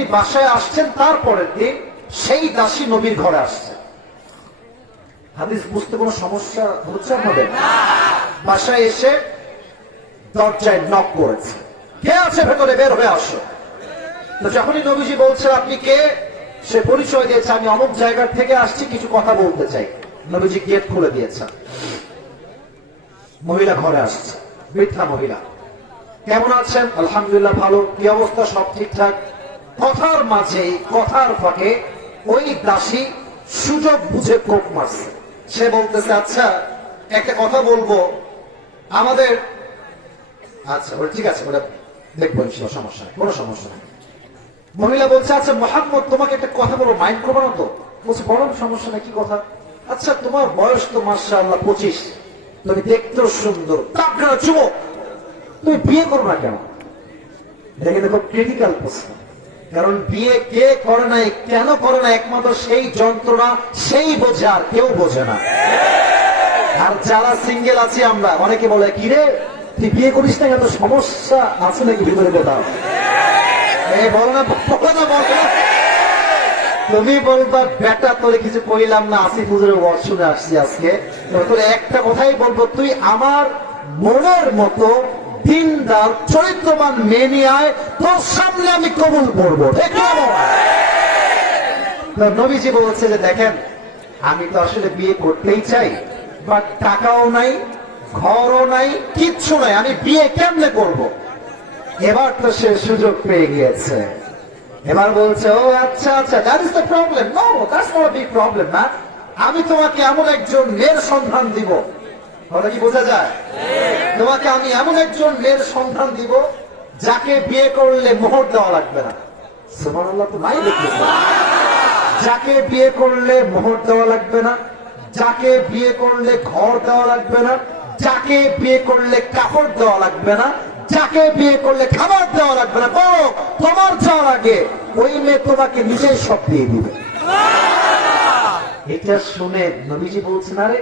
তিনি বাসায় আসছেন তারপরের দিন সেই দাসী নবীর ঘরে আসছে। হাদিস বুঝতে কোনো সমস্যা হচ্ছে আপনাদের? বাসায় এসে দরজায় নক করেছে, কে আছে ভেতরে, বের হয়ে আসো। তো যখনই নবীজি বলছে আপনি কে, সে পরিচয় দিয়েছে আমি অমুক জায়গার থেকে আসছি, কিছু কথা বলতে চাই। নবীজি গেট খুলে দিয়েছে। মহিলা ঘরে আসছে, বৃদ্ধা মহিলা। কেমন আছেন? আলহামদুলিল্লাহ ভালো। কি অবস্থা? সব ঠিকঠাক। কথার মাঝে, কথার ফাঁকে ওই দাসী সুযোগ বুঝে কোপ মারছে। সে বলতেছে আচ্ছা একটা কথা বলবো আমাদের, আচ্ছা ওটা ঠিক আছে, ওটা দেখবো সমস্যা নেই, কোনো সমস্যা নেই। মহিলা বলছে আচ্ছা মোহাম্মদ তোমাকে একটা কথা বলবো, মাইন্ড করবো না তো? বলছে বড় সমস্যা নেই, কি কথা? আচ্ছা তোমার বয়স তো মাশাআল্লাহ 25, তুমি দেখতেও সুন্দর, তাগড়া যুবক, তুমি বিয়ে করো না কেন? দেখে দেখো ক্রিটিক্যাল প্রশ্ন। কারণ বিয়ে কে করে না, কেন করে না, একমাত্র সেই যন্ত্রণা সেই বোঝে, আর কেউ বোঝে না। আর যারা সিঙ্গেল আছি আমরা, অনেকে বলে কি রে তুই বিয়ে করিস না, এত সমস্যা আছে নাকি ভিতরে? কোথাও বলো না, বলো না, বলো না। তুমি বলবা বেটা তোরে কিছু কইলাম না, আসিফ হুজুরের ওয়াজ শুনে আসছি আজকে, তোর একটা কথাই বলবো, তুই আমার মনের মতো দিনদার চরিত্রবান মেয়ে নিয়ে আয়, তোর সামনে আমি কবুল করবো। নবীজি বলছে যে দেখেন আমি তো আসলে বিয়ে করতেই চাই, বাট টাকাও নাই, ঘরও নাই, কিচ্ছু নাই, আমি বিয়ে কেমনে করব? এবার তো সে সুযোগ পেয়ে গিয়েছে। এবার বলছে ও আচ্ছা আচ্ছা, that is the problem. No, that's not a big problem না। আমি তোমাকে এমন একজন মেয়ের সন্ধান দিব, কথা কি বোঝা যায়? তোমাকে আমি এমন একজন মেয়ের সন্ধান দিব যাকে বিয়ে করলে মোহর দেওয়া লাগবে না। সুবহানাল্লাহ, তো নাই দেখতেছে। যাকে বিয়ে করলে মোহর দেওয়া লাগবে না, যাকে বিয়ে করলে ঘর দেওয়া লাগবে না, যাকে বিয়ে করলে কাপড় দেওয়া লাগবে না, যাকে বিয়ে করলে খাবার দেওয়া লাগবে না, বড় তোমার যাওয়ার আগে ওই মেয়ে তোমাকে নিজেই সব দিয়ে দিবে। এটা শুনে নবীজি বলছেন আরে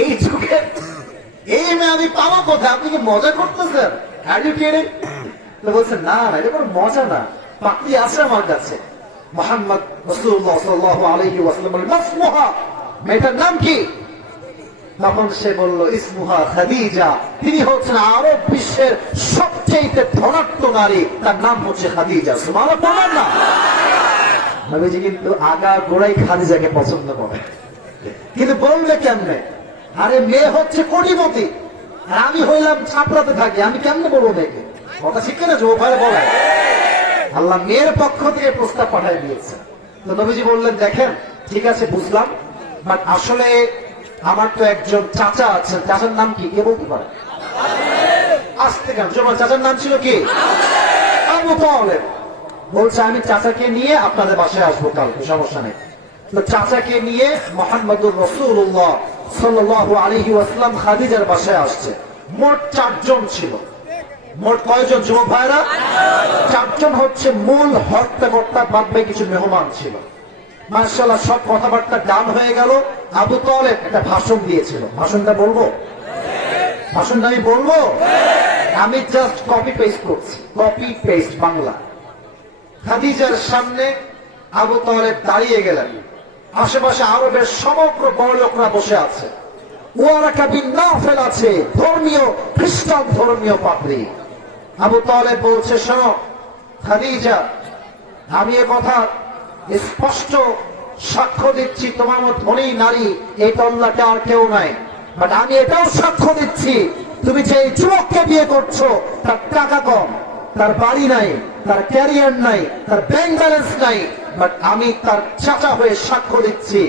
এই যুগে এই মেয়ে আমি পাবো কোথায়? আপনি কি মজা করতেছেন? বলছেন না না, এটা কোনো মজা না, পাত্রী আছে আমার কাছে। মুহাম্মদ রাসূলুল্লাহ সাল্লাল্লাহু আলাইহি ওয়াসাল্লাম বললেন মাসমুহা, মেয়েটার নাম কি? তখন সে বলল ইসমুহা খাদিজা, তিনি হচ্ছেন আরব বিশ্বের সবচেয়ে ধনাঢ্য নারী, তার নাম হচ্ছে খাদিজা। সুবহানাল্লাহ না? নবীজি কিন্তু আগা গোড়াই খাদিজাকে পছন্দ করে, কিন্তু বললে কেমনে? আরে মেয়ে হচ্ছে কোটিপতি আর আমি হইলাম ছাপড়াতে থাকি, আমি কেমনে বলবো মেয়েকে? কথা ঠিক না? যুবক ভাই বলে আল্লাহ মেয়ের পক্ষ থেকে প্রস্তাব পাঠিয়ে দিয়েছে। তো নবীজি বললেন দেখেন ঠিক আছে বুঝলাম, বাট আসলে আমার তো একজন চাচা আছেন, চাচার নাম কি কে বলতে পারে? আসতে কেন? চাচার নাম ছিল কি? আবু তালেব। বলছে আমি চাচাকে নিয়ে আপনাদের বাসায় আসবো কালকে, সমস্যা নেই। তো চাচাকে নিয়ে মুহাম্মদুর রাসূলুল্লাহ সাল্লাল্লাহু আলাইহি ওয়াসাল্লাম খাদিজার বাসায় আসছে। মোট 4 জন ছিল। মোট কয়জন যুবক ভাইরা? 4 জন হচ্ছে মূল হর্তাকর্তা, বাদ বাকি কিছু মেহমান ছিল। মাশাআল্লাহ সব কথাবার্তা ডান হয়ে গেল। আবু তালেব একটা ভাষণ দিয়েছিল, ভাষণটা বলবো? ভাষণটা আমি বলবো? আমি জাস্ট কপি পেস্ট করছি, কপি পেস্ট বাংলা। খাদিজার সামনে আবু তালেব দাঁড়িয়ে গেলেন, আশেপাশে আরবের সমগ্র বড় লোকরা বসে আছে, ওয়ারাকা বিন নাফেল আছে, ধর্মীয় খ্রিস্টান ধর্মীয় পাদ্রী। আবু তালেব বলছে শোনো খাদিজা, আমি এ কথা স্পষ্ট সাক্ষ্য দিচ্ছি তোমার মতো ধনী নারী এই তল্লাটে আর কেউ নাই, বাট আমি এটাও সাক্ষ্য দিচ্ছি তুমি যে যুবককে বিয়ে করছো তার টাকা কম, তার বাড়ি নাই, তার ক্যারিয়ার নাই, তার ব্যাংক ব্যালেন্স নাই, বাট আমি তার চাচা হয়ে সাক্ষ্য দিচ্ছি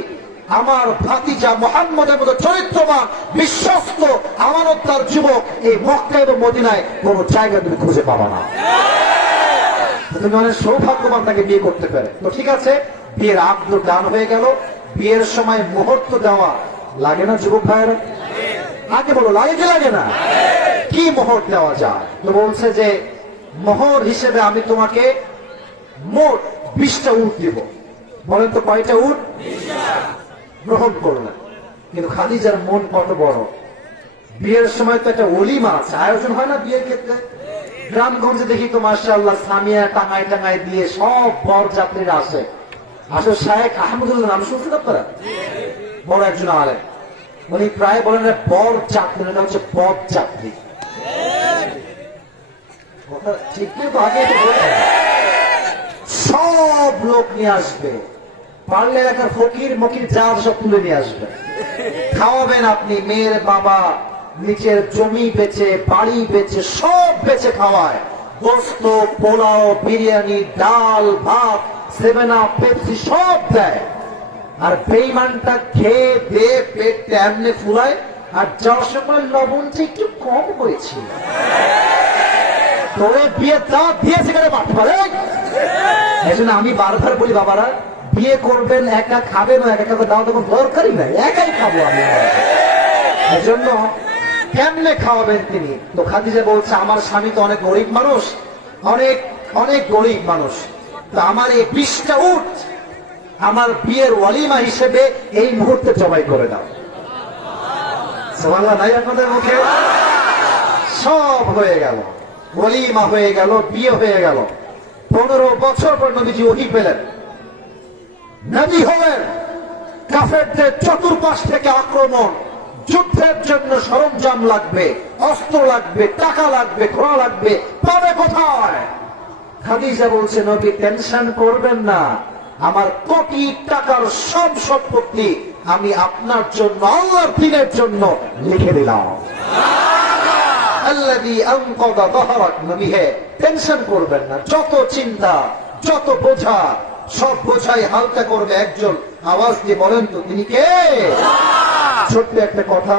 আমার ভাতিজা মুহাম্মদের মতো চরিত্রবান বিশ্বস্ত আমানতদার যুবক এই মক্কা এবং মদিনায় কোন জায়গা তুমি খুঁজে পাবা না। তুমি অনেক সৌভাগ্যবান তাকে বিয়ে করতে পারে। তো ঠিক আছে, বিয়ের আগ্ন দান হয়ে গেল। বিয়ের সময় মুহূর্ত দেওয়া লাগে না যুবক ভাইয়েরা? আগে বলো লাগে কি লাগে না? কি মোহর দেওয়া যায়? তো বলছে যে মোহর হিসেবে আমি তোমাকে মোট 20টা উট দিব। বলেন তো কয়টা উট? গ্রহণ করলেন। কিন্তু খাদিজার মন কত বড়, বিয়ের সময় তো একটা অলিমা আছে, আয়োজন হয় না বিয়ের ক্ষেত্রে? গ্রামগঞ্জে দেখি তো মাশাআল্লাহ সামিয়া টাঙায় টাঙায় দিয়ে সব বর যাত্রীরা আসে। আসলে শায়েখ আহমদুল্লাহ নাম শুনছেন আপনারা? বড় একজন আলেম, উনি প্রায় বলেন বর যাত্রী, এটা হচ্ছে বর যাত্রী। কথা ঠিক তো আগে সব লোক নিয়ে আসবে, পারলে এলাকার ফকির মকির যা সব তুলে নিয়ে আসবে, খাওয়াবেন আপনি। মেয়ের বাবা নিচের জমি বেচে বাড়ি বেচে সব বেচে খাওয়ায়, গোস্ত পোলাও বিরিয়ানি ডাল ভাত সেভেনা পেপসি সব দেয়। আর বেইমানটা খেয়ে দিয়ে পেট এমনি ফুলায়, আর যাওয়ার সময় লবণটা একটু কম হয়েছিল। তোরে বিয়ে তা দিয়েছে কেন বাড়তে পারে? এই জন্য আমি বারবার বলি বাবারা, বিয়ে করবেন একা খাবেন, একা একা দাও তখন দরকারই নাই, একাই খাবো আমি। এই জন্য কেমনে খাওয়াবেন তিনি? তো খাদিজা বলছে আমার স্বামী তো অনেক গরিব মানুষ, অনেক অনেক গরিব মানুষ, তো আমার এই 20টা উট আমার বিয়ের ওয়ালিমা হিসেবে এই মুহূর্তে জবাই করে দাও। সুবহানাল্লাহ নাই আপনাদের মুখে? সব হয়ে গেল, ওয়ালিমা হয়ে গেল, বিয়ে হয়ে গেল। 15 বছর পর নবীজি ওহী পেলেন, নবী হলেন। কাফেরদের চতুর্পাশ থেকে আক্রমণ, যুদ্ধের জন্য সরঞ্জাম লাগবে, অস্ত্র লাগবে, টাকা লাগবে, ঘোড়া লাগবে, পাবে কোথায়? খাদিজা বলছে নবী টেনশন করবেন না, আমার কোটি টাকার সব সম্পত্তি আমি আপনার জন্য আল্লাহর দ্বীনের জন্য লিখে দিলাম। আল্লাযী আনকাযা যাহরাক, নবী হে টেনশন করবেন না, যত চিন্তা যত বোঝা সব বোঝাই হালকা করবে একজন। আওয়াজ দিয়ে বলেন তো তিনি কে? ছোট্ট একটা কথা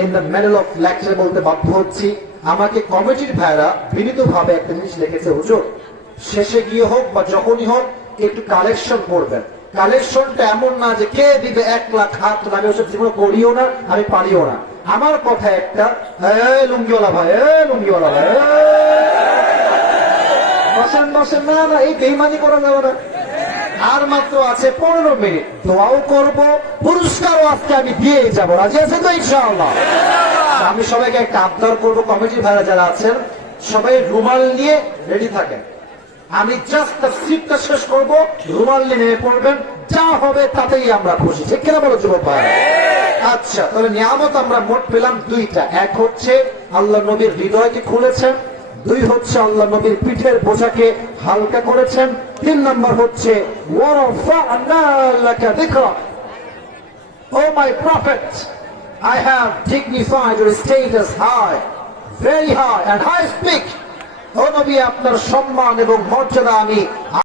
in the middle of lecture বলতে বাধ্য হচ্ছি। আমাকে কমিটির ভাইরা বিনীতভাবে একটা জিনিস লিখেছে, হুজুর শেষে গিয়ে হোক বা যখনই হোক একটু কালেকশন করবেন। কালেকশনটা এমন না যে কে দিবে 1 লাখ হাত, আমি ওসব জীবনে করিও না, আমি পারিও না। আমার কথা একটা, লুঙ্গিওয়ালা ভাই, লুঙ্গিওয়ালা ভাই বসেন বসেন, না না এই বেইমানি করা যাবে না। আর মাত্র আছে 15 মিনিট, দোয়াও করব, পুরস্কারও আজকে আমি দিয়ে যাবো। রাজি আছেন তো ইনশাআল্লাহ? আমি সবাইকে একটা আবদার করবো, কমিটি ভাইরা যারা আছেন সবাই রুমাল নিয়ে রেডি থাকেন। আমি জাস্ট তাফসীরটা শেষ করব, রুমাল নিয়ে নেমে পড়বেন, যা হবে তাতেই আমরা খুশি। ঠিক কিনা বলো যুবক ভাই? আচ্ছা, তাহলে নিয়ামত আমরা মোট পেলাম 2টা। এক হচ্ছে আল্লাহ নবীর হৃদয়কে খুলেছেন, 2 হচ্ছে আল্লাহ নবীর পিঠের বোঝাকে হালকা করেছেন, 3 নম্বর হচ্ছে ওয়ারাফা'না লাকা যিকরাক। Oh my prophet, I have dignified your status high, very high and high speak. ও নবী আপনার সম্মান এবং মর্যাদা আমি